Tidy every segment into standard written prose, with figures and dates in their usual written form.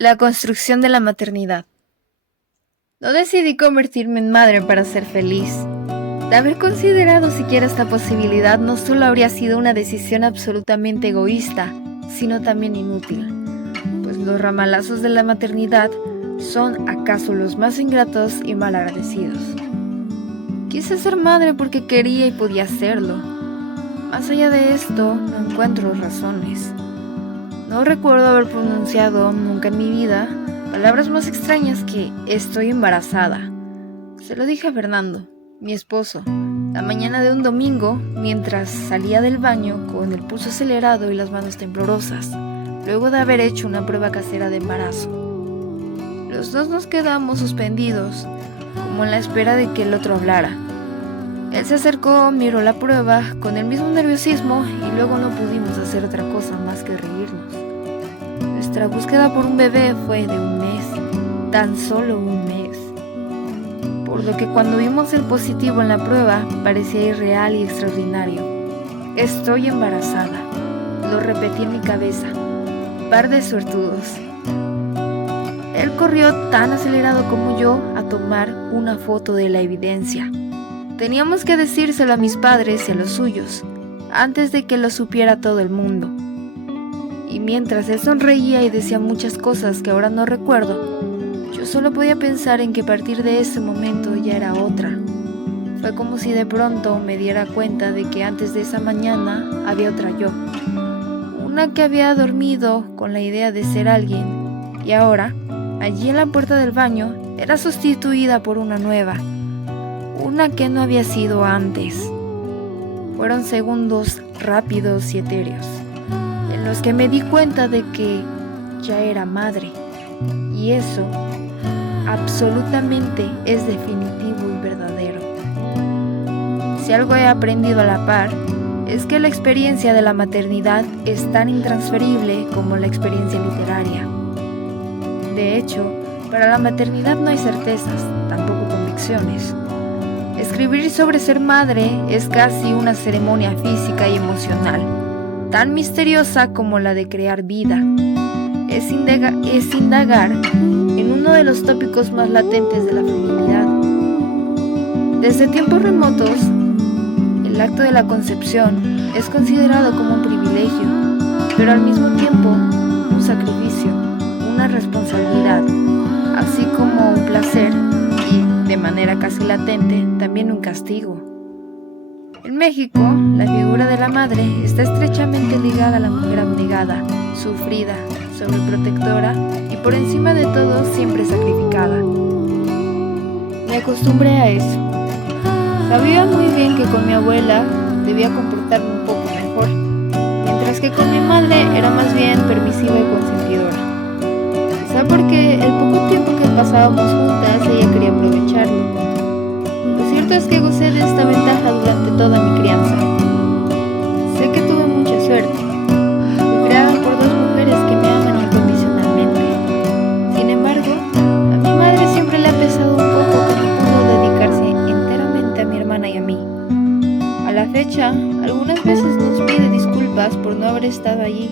La construcción de la maternidad. No decidí convertirme en madre para ser feliz. De haber considerado siquiera esta posibilidad, no solo habría sido una decisión absolutamente egoísta, sino también inútil, pues los ramalazos de la maternidad son acaso los más ingratos y malagradecidos. Quise ser madre porque quería y podía hacerlo. Más allá de esto, no encuentro razones. No recuerdo haber pronunciado nunca en mi vida palabras más extrañas que estoy embarazada. Se lo dije a Fernando, mi esposo, la mañana de un domingo, mientras salía del baño con el pulso acelerado y las manos temblorosas, luego de haber hecho una prueba casera de embarazo. Los dos nos quedamos suspendidos, como en la espera de que el otro hablara. Él se acercó, miró la prueba con el mismo nerviosismo y luego no pudimos hacer otra cosa más que reírnos. Nuestra búsqueda por un bebé fue de un mes, tan solo un mes. Por lo que cuando vimos el positivo en la prueba parecía irreal y extraordinario. Estoy embarazada, lo repetí en mi cabeza. Par de suertudos. Él corrió tan acelerado como yo a tomar una foto de la evidencia. Teníamos que decírselo a mis padres y a los suyos, antes de que lo supiera todo el mundo. Y mientras él sonreía y decía muchas cosas que ahora no recuerdo, yo solo podía pensar en que a partir de ese momento ya era otra. Fue como si de pronto me diera cuenta de que antes de esa mañana había otra yo. Una que había dormido con la idea de ser alguien y ahora, allí en la puerta del baño, era sustituida por una nueva. Una que no había sido antes. Fueron segundos rápidos y etéreos, en los que me di cuenta de que ya era madre. Y eso, absolutamente, es definitivo y verdadero. Si algo he aprendido a la par, es que la experiencia de la maternidad es tan intransferible como la experiencia literaria. De hecho, para la maternidad no hay certezas, tampoco convicciones. Escribir sobre ser madre es casi una ceremonia física y emocional, tan misteriosa como la de crear vida. Es indagar en uno de los tópicos más latentes de la feminidad. Desde tiempos remotos, el acto de la concepción es considerado como un privilegio, pero al mismo tiempo un sacrificio, una responsabilidad, así como un placer y, de manera casi latente, también un castigo. En México, la figura de la madre está estrechamente ligada a la mujer abnegada, sufrida, sobreprotectora y por encima de todo siempre sacrificada. Me acostumbré a eso. Sabía muy bien que con mi abuela debía comportarme un poco mejor, mientras que con mi madre era más bien permisiva y consentidora. Quizá porque el poco tiempo que pasábamos juntas ella quería aprovecharlo. Lo cierto es que gocé de esta ventaja durante toda mi crianza. Sé que tuve mucha suerte. Fui creada por dos mujeres que me aman incondicionalmente. Sin embargo, a mi madre siempre le ha pesado un poco que no pudo dedicarse enteramente a mi hermana y a mí. A la fecha, algunas veces nos pide disculpas por no haber estado allí,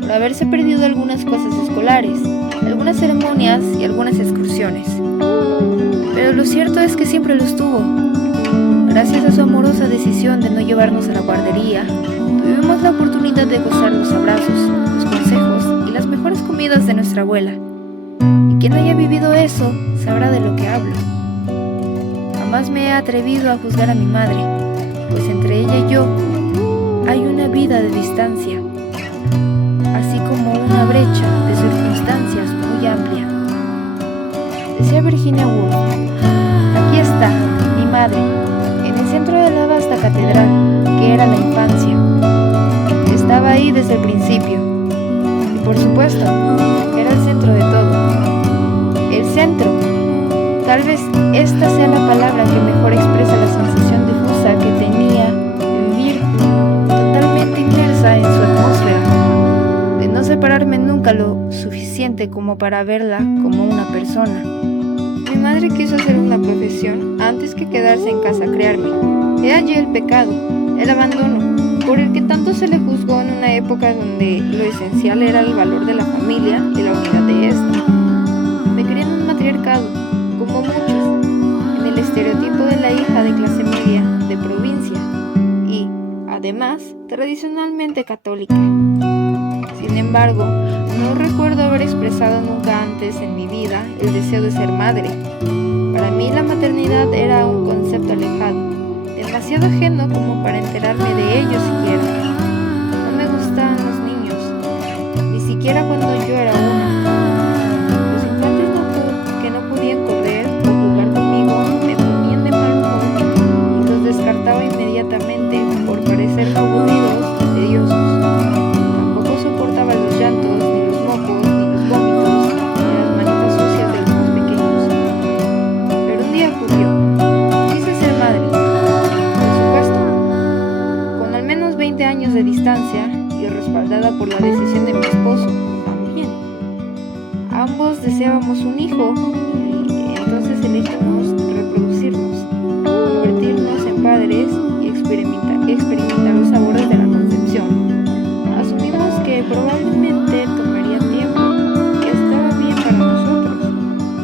por haberse perdido algunas cosas escolares, algunas ceremonias y algunas excursiones. Pero lo cierto es que siempre lo estuvo. Gracias a su amorosa decisión de no llevarnos a la guardería, tuvimos la oportunidad de gozar los abrazos, los consejos y las mejores comidas de nuestra abuela. Y quien haya vivido eso sabrá de lo que hablo. Jamás me he atrevido a juzgar a mi madre, pues entre ella y yo hay una vida de distancia, así como una brecha de circunstancias muy amplia. Decía Virginia Woolf: aquí está, mi madre, en el centro de la vasta catedral que era la infancia. Estaba ahí desde el principio. Y por supuesto, era el centro de todo. El centro. Tal vez esta sea la palabra que mejor expresa la sensación difusa que tenía de vivir totalmente inmersa en su atmósfera, de no separarme nunca lo suficiente como para verla como una persona. Mi madre quiso hacer una profesión antes que quedarse en casa a criarme. He allí el pecado, el abandono, por el que tanto se le juzgó en una época donde lo esencial era el valor de la familia y la unidad de esta. además tradicionalmente católica. Sin embargo, no recuerdo haber expresado nunca antes en mi vida el deseo de ser madre. Para mí la maternidad era un concepto alejado, demasiado ajeno como para enterarme de ello siquiera. No me gustaban los niños, ni siquiera cuando yo era una. Los infantes que no podían correr o jugar conmigo me ponían de mal humor y los descartaba inmediatamente por parecerme aburridos y tediosos. Tampoco soportaba los llantos, ni los mocos, ni los vómitos, ni las manitas sucias de los más pequeños. Pero un día ocurrió. Quise ser madre, por supuesto, con al menos 20 años de distancia y respaldada por la decisión de mi esposo también. Ambos deseábamos un hijo y entonces elegimos reproducirnos, convertirnos en padres y experimentar los sabores de la concepción. Asumimos que probablemente tomaría tiempo y estaba bien para nosotros,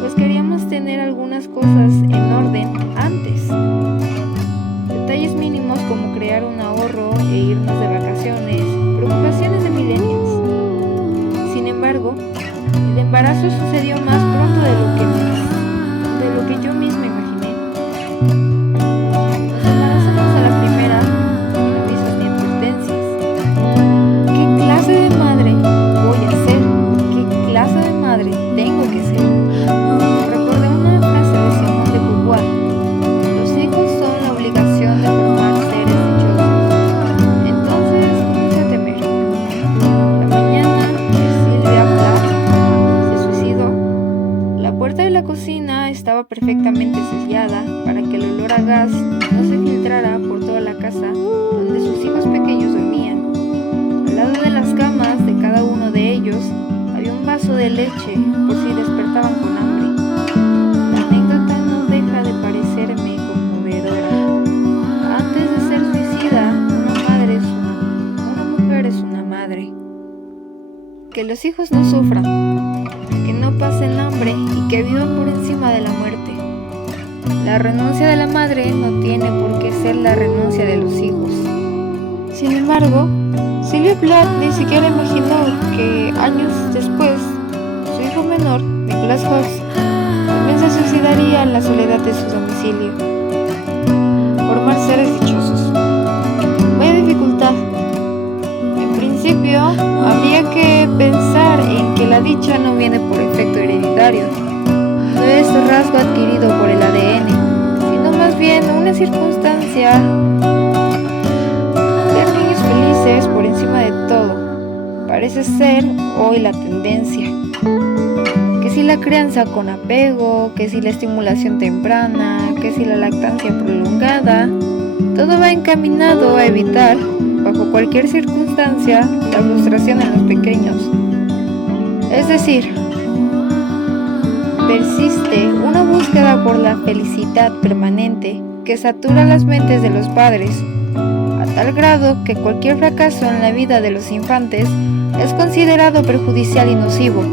pues queríamos tener algunas cosas en orden antes. Detalles mínimos como crear un ahorro e irnos de vacaciones, preocupaciones de millennials. Sin embargo, el embarazo sucedió más pronto de lo que yo misma imaginé. Nos embarazamos a la primera, sin avisos ni advertencias. ¿Qué clase de madre voy a ser? ¿Qué clase de madre tengo que ser? Recordé una frase de Simón de Beauvoir: los hijos son la obligación de formar seres dichosos. Entonces comencé a temer. La mañana que Sylvia Plath se suicidó, la puerta de la cocina estaba perfectamente sellada para que el olor a gas no se filtrara por toda la casa donde sus hijos pequeños dormían. Al lado de las camas de cada uno de ellos había un vaso de leche por si despertaban con hambre. La anécdota no deja de parecerme conmovedora. Antes de ser suicida, una mujer es una madre. Que los hijos no sufran, que no pasen hambre y que vivan por encima de la muerte. La renuncia de la madre no tiene por qué ser la renuncia de los hijos. Sin embargo, Sylvia Plath ni siquiera imaginó que años después, su hijo menor, Nicholas Hughes, también se suicidaría en la soledad de su domicilio. Formar seres dichosos. Vaya dificultad. En principio, habría que pensar en que la dicha no viene por efecto hereditario, no es rasgo adquirido por el ADN, sino más bien una circunstancia. Ser niños felices por encima de todo parece ser hoy la tendencia. Que si la crianza con apego, que si la estimulación temprana, que si la lactancia prolongada, todo va encaminado a evitar, bajo cualquier circunstancia, la frustración en los pequeños. Es decir, persiste una búsqueda por la felicidad permanente que satura las mentes de los padres, a tal grado que cualquier fracaso en la vida de los infantes es considerado perjudicial y nocivo.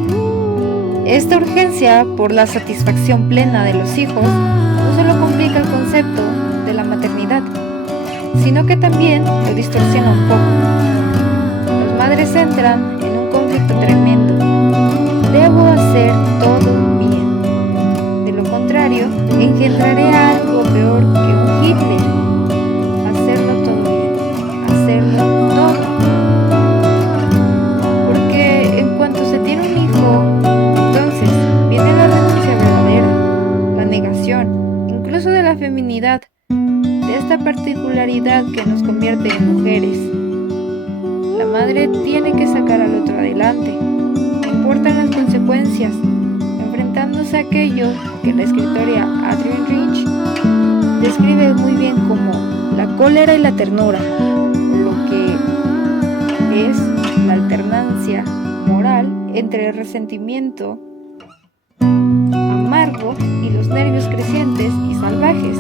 Esta urgencia por la satisfacción plena de los hijos no solo complica el concepto de la maternidad, sino que también lo distorsiona un poco. Las madres entran en un conflicto tremendo. Debo hacer todo bien. De lo contrario, engendraré algo peor que un Hitler. Hacerlo todo bien. Hacerlo todo. Porque en cuanto se tiene un hijo, entonces viene la renuncia verdadera, la negación, incluso de la feminidad, de esta particularidad que nos convierte en mujeres. La madre tiene que sacar al otro adelante, no importan las consecuencias, enfrentándose a aquello que la escritora Adrienne Rich describe muy bien como la cólera y la ternura, lo que es la alternancia moral entre el resentimiento amargo y los nervios crecientes y salvajes,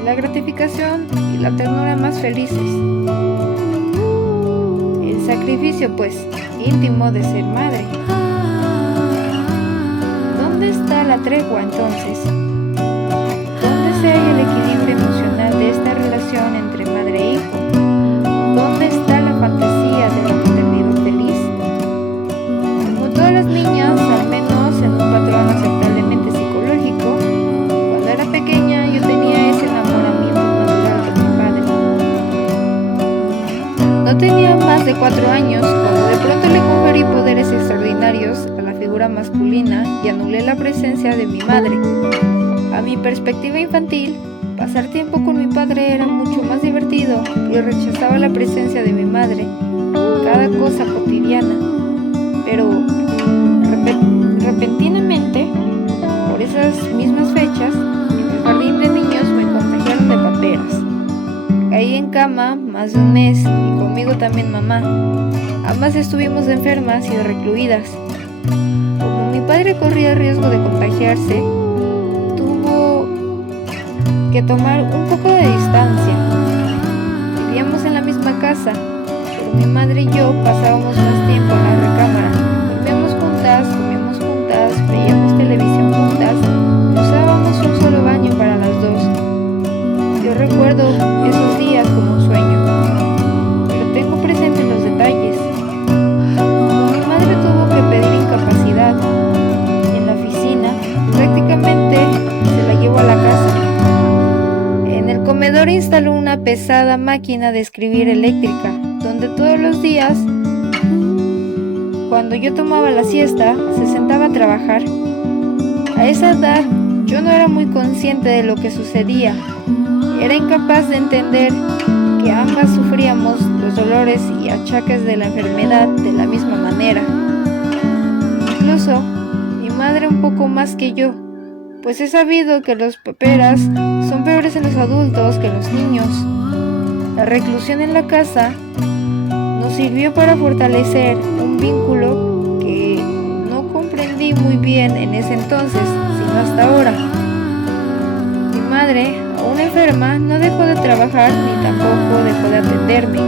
y la gratificación y la ternura más felices. El sacrificio, pues, íntimo de ser madre. ¿Dónde está la tregua entonces? ¿Dónde se halla el equilibrio emocional de esta relación entre madre e hijo? 4 años, cuando de pronto le conferí poderes extraordinarios a la figura masculina y anulé la presencia de mi madre. A mi perspectiva infantil, pasar tiempo con mi padre era mucho más divertido y rechazaba la presencia de mi madre en cada cosa cotidiana. Pero repentinamente, por esas mismas fechas, en el jardín de niños me contagiaron de paperas. Caí en cama más de un mes y conmigo también mamá. Ambas estuvimos enfermas y recluidas. Como mi padre corría riesgo de contagiarse, tuvo que tomar un poco de distancia. Vivíamos en la misma casa, pero mi madre y yo pasábamos más tiempo en la recámara. Dormíamos juntas, comíamos juntas, veíamos televisión juntas y usábamos un solo baño para las dos. Yo recuerdo esos días como un sueño, pero tengo presente los detalles. Como mi madre tuvo que pedir incapacidad en la oficina, prácticamente se la llevó a la casa. En el comedor instaló una pesada máquina de escribir eléctrica, donde todos los días, cuando yo tomaba la siesta, se sentaba a trabajar. A esa edad, yo no era muy consciente de lo que sucedía. Era incapaz de entender que ambas sufríamos los dolores y achaques de la enfermedad de la misma manera. Incluso mi madre un poco más que yo, pues he sabido que los paperas son peores en los adultos que en los niños. La reclusión en la casa nos sirvió para fortalecer un vínculo que no comprendí muy bien en ese entonces, sino hasta ahora. Mi madre, aún enferma, no dejó de trabajar ni tampoco dejó de atenderme,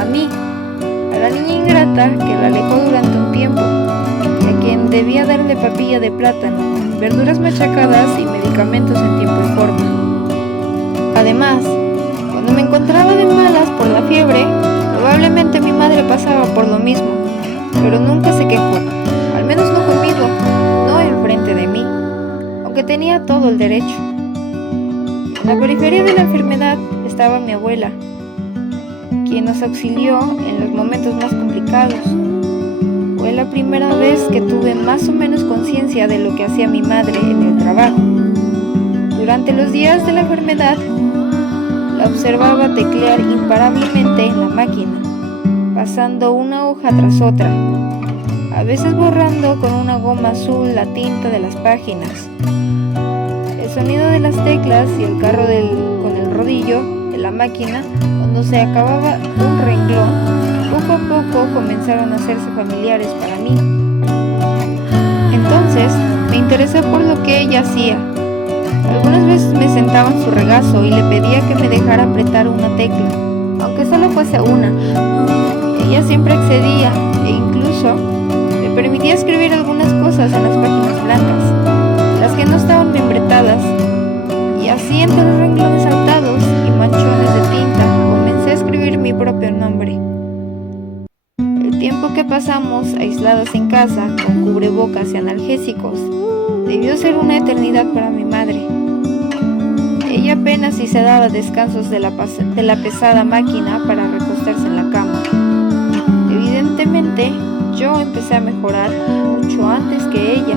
a mí, a la niña ingrata que la alejó durante un tiempo y a quien debía darle papilla de plátano, verduras machacadas y medicamentos en tiempo y forma. Además, cuando me encontraba de malas por la fiebre, probablemente mi madre pasaba por lo mismo, pero nunca se quejó, al menos no conmigo, no enfrente de mí, aunque tenía todo el derecho. En la periferia de la enfermedad estaba mi abuela, quien nos auxilió en los momentos más complicados. Fue la primera vez que tuve más o menos conciencia de lo que hacía mi madre en el trabajo. Durante los días de la enfermedad, la observaba teclear imparablemente en la máquina, pasando una hoja tras otra, a veces borrando con una goma azul la tinta de las páginas. El sonido de las teclas y el carro con el rodillo de la máquina, cuando se acababa un renglón, poco a poco comenzaron a hacerse familiares para mí. Entonces me interesé por lo que ella hacía. Algunas veces me sentaba en su regazo y le pedía que me dejara apretar una tecla, aunque solo fuese una. Ella siempre accedía e incluso me permitía escribir algunas cosas en las páginas blancas, las que no estaban membretadas, y así entre los renglones saltados y manchones de tinta comencé a escribir mi propio nombre. El tiempo que pasamos aisladas en casa con cubrebocas y analgésicos debió ser una eternidad para mi madre. Ella apenas si se daba descansos de la pesada máquina para recostarse en la cama. Evidentemente, yo empecé a mejorar mucho antes que ella,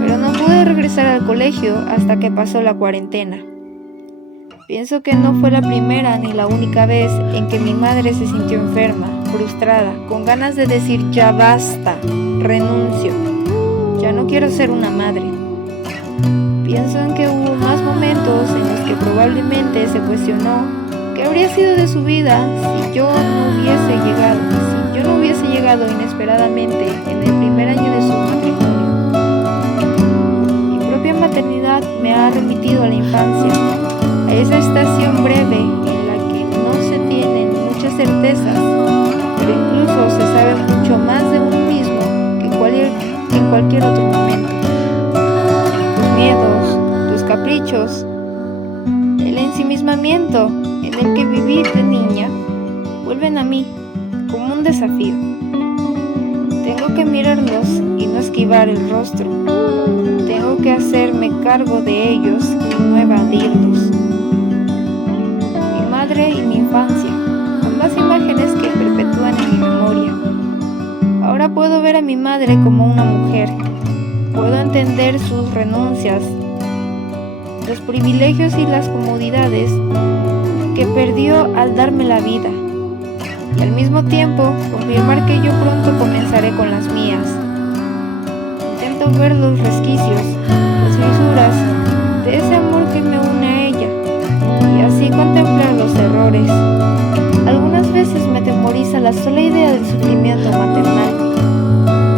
pero no pude regresar al colegio hasta que pasó la cuarentena. Pienso que no fue la primera ni la única vez en que mi madre se sintió enferma, frustrada, con ganas de decir ya basta, renuncio, ya no quiero ser una madre. Pienso en que hubo más momentos en los que probablemente se cuestionó qué habría sido de su vida si yo no hubiese llegado inesperadamente en el primer año de su matrimonio. Mi propia maternidad me ha remitido a la infancia, a esa estación breve en la que no se tienen muchas certezas, pero incluso se sabe mucho más de uno mismo que en cualquier otro momento. Tus miedos, tus caprichos, el ensimismamiento en el que viví de niña vuelven a mí como un desafío. Tengo que mirarlos y no esquivar el rostro. Tengo que hacerme cargo de ellos y no evadirlos. Mi madre y mi infancia, ambas las imágenes que perpetúan en mi memoria. Ahora puedo ver a mi madre como una mujer. Puedo entender sus renuncias, los privilegios y las comodidades que perdió al darme la vida. Y al mismo tiempo confirmar que yo pronto comenzaré con las mías. Intento ver los resquicios, las fisuras de ese amor que me une a ella, y así contemplar los errores. Algunas veces me atemoriza la sola idea del sufrimiento maternal.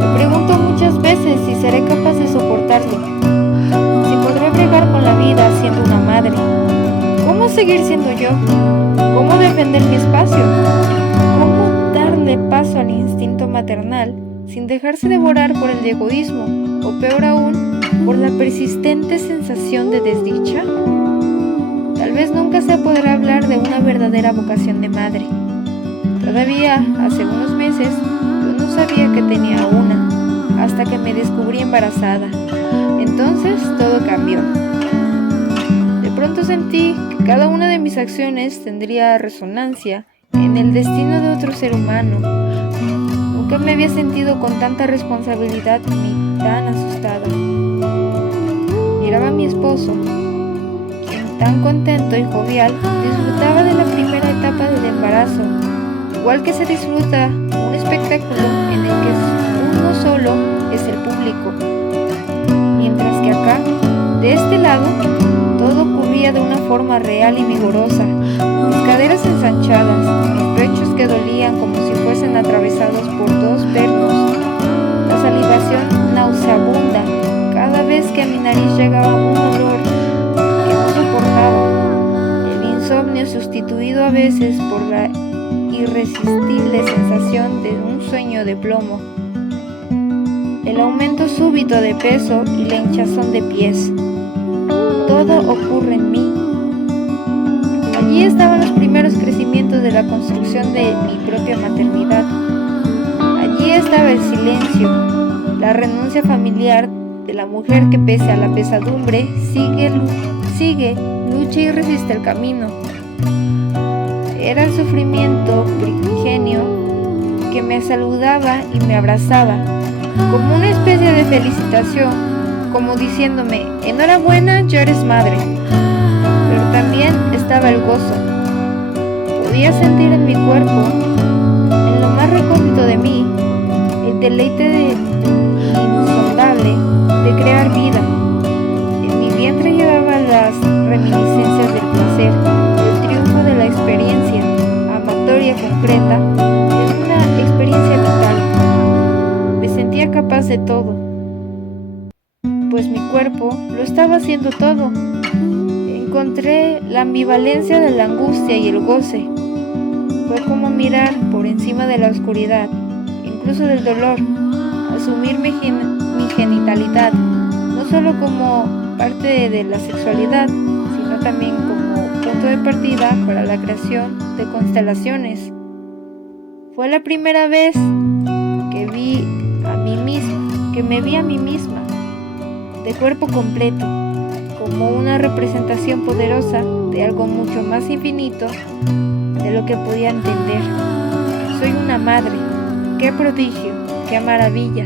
Me pregunto muchas veces si seré capaz de soportarlo, si podré bregar con la vida siendo una madre. ¿Cómo seguir siendo yo? ¿Cómo defender mi espacio? ¿Cómo darle paso al instinto maternal sin dejarse devorar por el egoísmo, o peor aún, por la persistente sensación de desdicha? Tal vez nunca se podrá hablar de una verdadera vocación de madre. Todavía, hace unos meses, yo no sabía que tenía una, hasta que me descubrí embarazada. Entonces todo cambió. De pronto sentí que cada una de mis acciones tendría resonancia en el destino de otro ser humano. Nunca me había sentido con tanta responsabilidad ni tan asustada. Miraba a mi esposo, quien tan contento y jovial disfrutaba de la primera etapa del embarazo, igual que se disfruta un espectáculo en el que uno solo es el público. Mientras que acá, de este lado, todo ocurría de una forma real y vigorosa. Mis caderas ensanchadas, mis pechos que dolían como si fuesen atravesados por dos pernos, la salivación nauseabunda cada vez que a mi nariz llegaba un olor que no soportaba, el insomnio sustituido a veces por la irresistible sensación de un sueño de plomo, el aumento súbito de peso y la hinchazón de pies. Todo ocurre en mí. Allí estaban los primeros crecimientos de la construcción de mi propia maternidad. Allí estaba el silencio, la renuncia familiar de la mujer que pese a la pesadumbre sigue, lucha y resiste el camino. Era el sufrimiento primigenio que me saludaba y me abrazaba, como una especie de felicitación, como diciéndome, enhorabuena, ya eres madre. Pero también estaba el gozo. Podía sentir en mi cuerpo, en lo más recóndito de mí, el deleite insondable de crear vida. En mi vientre llevaba las reminiscencias del placer, del triunfo de la experiencia amatoria concreta, en una experiencia vital. Me sentía capaz de todo, pues mi cuerpo lo estaba haciendo todo. Encontré la ambivalencia de la angustia y el goce. Fue como mirar por encima de la oscuridad, incluso del dolor, asumir mi genitalidad, no solo como parte de la sexualidad, sino también como punto de partida para la creación de constelaciones. Fue la primera vez que me vi a mí misma, de cuerpo completo, como una representación poderosa de algo mucho más infinito de lo que podía entender. Soy una madre, qué prodigio, qué maravilla.